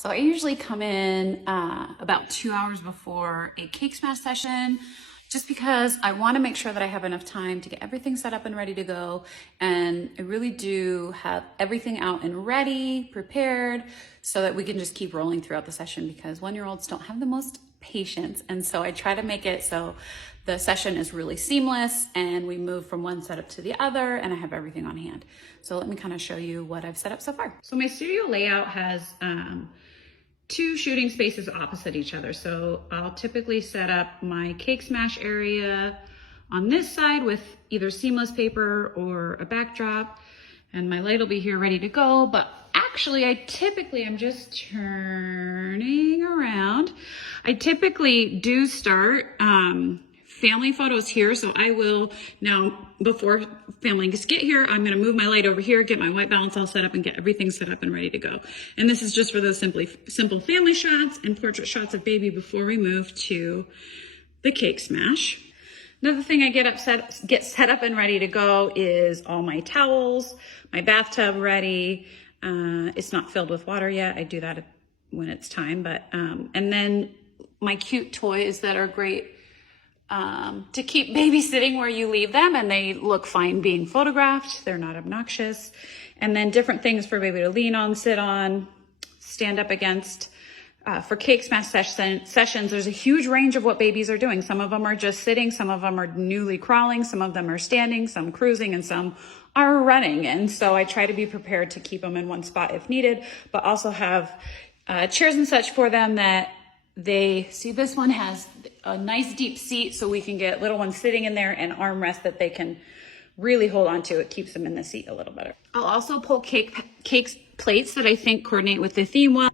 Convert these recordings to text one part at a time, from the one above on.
So I usually come in about 2 hours before a cake smash session, just because I want to make sure that I have enough time to get everything set up and ready to go. And I really do have everything out and ready, prepared, so that we can just keep rolling throughout the session, because 1-year-olds don't have the most patience. And so I try to make it so the session is really seamless and we move from one setup to the other, and I have everything on hand. So let me kind of show you what I've set up so far. So my studio layout has 2 shooting spaces opposite each other. So I'll typically set up my cake smash area on this side with either seamless paper or a backdrop, and my light will be here ready to go. But actually, I'm just turning around. I typically do start family photos here. So I will now, before families get here, I'm going to move my light over here, get my white balance all set up, and get everything set up and ready to go. And this is just for those simple family shots and portrait shots of baby before we move to the cake smash. Another thing I get set up and ready to go is all my towels, my bathtub ready. It's not filled with water yet. I do that when it's time, but and then my cute toys that are great to keep babies sitting where you leave them, and they look fine being photographed. They're not obnoxious. And then different things for baby to lean on, sit on, stand up against. For cake smash sessions, there's a huge range of what babies are doing. Some of them are just sitting, some of them are newly crawling, some of them are standing, some cruising, and some are running. And so I try to be prepared to keep them in one spot if needed, but also have chairs and such for them that they see. This one has a nice deep seat, so we can get little ones sitting in there, and armrest that they can really hold on to. It keeps them in the seat a little better. I'll also pull cake plates that I think coordinate with the theme well.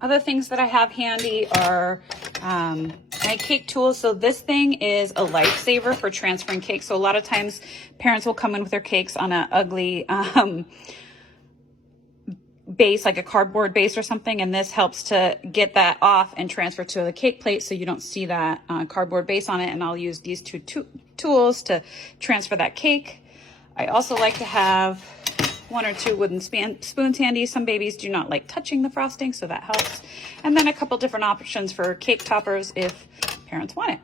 Other things that I have handy are my cake tools. So this thing is a lifesaver for transferring cakes. So a lot of times parents will come in with their cakes on an ugly base, like a cardboard base or something, and this helps to get that off and transfer to the cake plate so you don't see that cardboard base on it. And I'll use these two tools to transfer that cake. I also like to have 1 or 2 wooden spoons handy. Some babies do not like touching the frosting, so that helps. And then a couple different options for cake toppers if parents want it.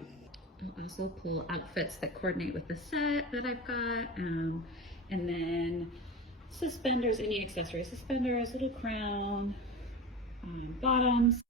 I'll also pull outfits that coordinate with the set that I've got. And then suspenders, any accessories, suspenders, little crown, bottoms.